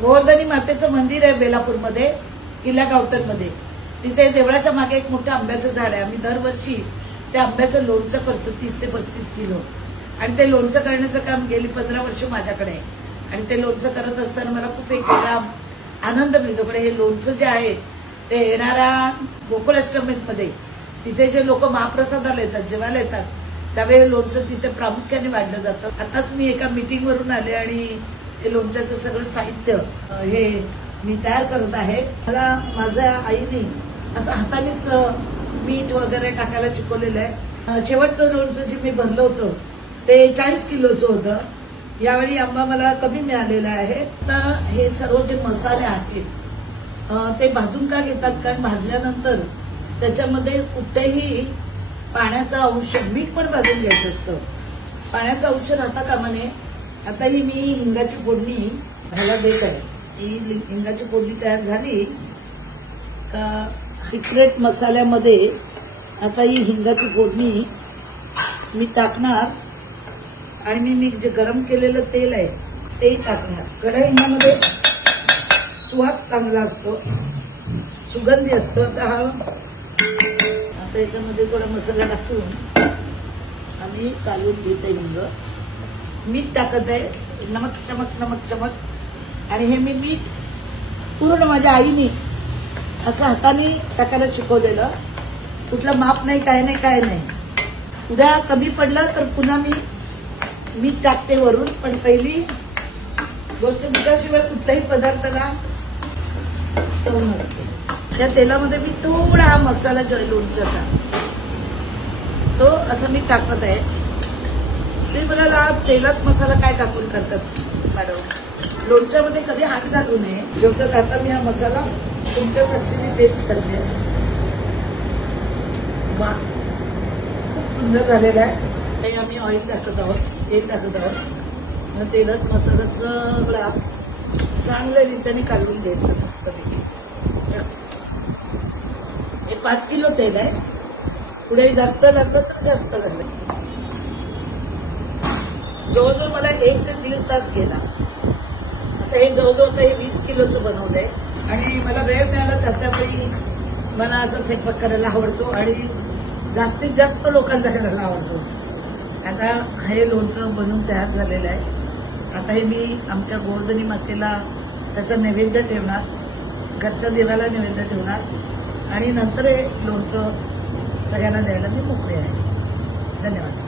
गोवर्धनी मातेचं मंदिर आहे बेलापूरमध्ये, किल्ला गावठणमध्ये. तिथे देवळाच्या मागे एक मोठं आंब्याचं झाड आहे. आम्ही दरवर्षी त्या आंब्याचं लोणचं करतो 30 ते 35 किलो. आणि ते लोणचं करण्याचं काम गेली 15 वर्ष माझ्याकडे आहे. आणि ते लोणचं करत असताना मला खूप एक वेगळा आनंद मिळतो. पण हे लोणचं जे आहे ते येणाऱ्या गोकुळाष्टमीमध्ये तिथे जे लोक महाप्रसादाला येतात, जेवायला येतात, त्यावेळी लोणचं तिथे प्रामुख्याने वाढलं जातं. आताच मी एका मीटिंगवरून आले आणि हे लोणच्याचं सगळं साहित्य हे मी तयार करत आहे. मला माझ्या आईने असं हातानेच मीठ वगैरे टाकायला शिकवलेलं आहे. शेवटचं लोणचं जे मी भरलं होतं ते 40 किलोचं होतं. यावेळी आंबा मला कमी मिळालेला आहे. आता हे सर्व जे मसाले आहेत ते भाजून का घेतात, कारण भाजल्यानंतर त्याच्यामध्ये कुठेही पाण्याचा अंश, मीठ पण भाजून घ्यायचं असतं, पाण्याचा अंश राहता कामा नये. आता ही मी हिंगाची फोडणी घाला देत आहे. ही हिंगाची फोडणी तयार झाली का सिक्रेट मसाल्यामध्ये आता ही हिंगाची फोडणी मी टाकणार आणि मी जे गरम केलेलं तेल आहे ते टाकणार. खड्या हिंगामध्ये सुवास चांगला असतो, सुगंधी असतो. आता याच्यामध्ये थोडा मसाला टाकून आम्ही कालवून घेत आहे. हिंग, मीठ टाकत आहे, नमक चमक नमक चमक. आणि हे मी मीठ पूर्ण माझ्या आईने असं हाताने टाकायला शिकवलेलं. कुठलं माप नाही, काय नाही, काय नाही. उद्या कमी पडलं तर पुन्हा मी मीठ टाकते वरून. पण पहिली गोष्ट, मिठाशिवाय कुठल्याही पदार्थाला चव नसते. त्या तेलामध्ये मी थोडा हा मसाला जो आहे लोणच्याचा तो असं मी टाकत आहे. ते म्हणाला तेलात मसाला काय टाकून करतात मॅडम, लोणच्यामध्ये कधी हात घालू नये. जेवढं आता मी हा मसाला तुमच्या साक्षीने टेस्ट करते. वा, खूप सुंदर झालेला आहे. आम्ही ऑइल टाकत आहोत, तेल टाकत आहोत. तेलात मसाला सगळा चांगल्या रीतीने कालवून द्यायचं मस्तपैकी. हे 5 किलो तेल आहे. पुढे जास्त लागलं तर जास्त झालं. जवळजवळ मला 1 ते 1.5 तास गेला. आता हे जवळजवळ हे 20 किलोचं बनवलंय. आणि मला वेळ मिळाला त्यावेळी मला असं स्वयंपाक करायला आवडतो आणि जास्तीत जास्त लोकांचा करायला आवडतो. आता हे लोणचं बनवून तयार झालेलं आहे. आता हे मी आमच्या गोवर्धनी मातेला त्याचा नैवेद्य ठेवणार, घरच्या देवाला नैवेद्य ठेवणार आणि नंतर हे लोणचं सगळ्यांना द्यायला मी मोकळी आहे. धन्यवाद.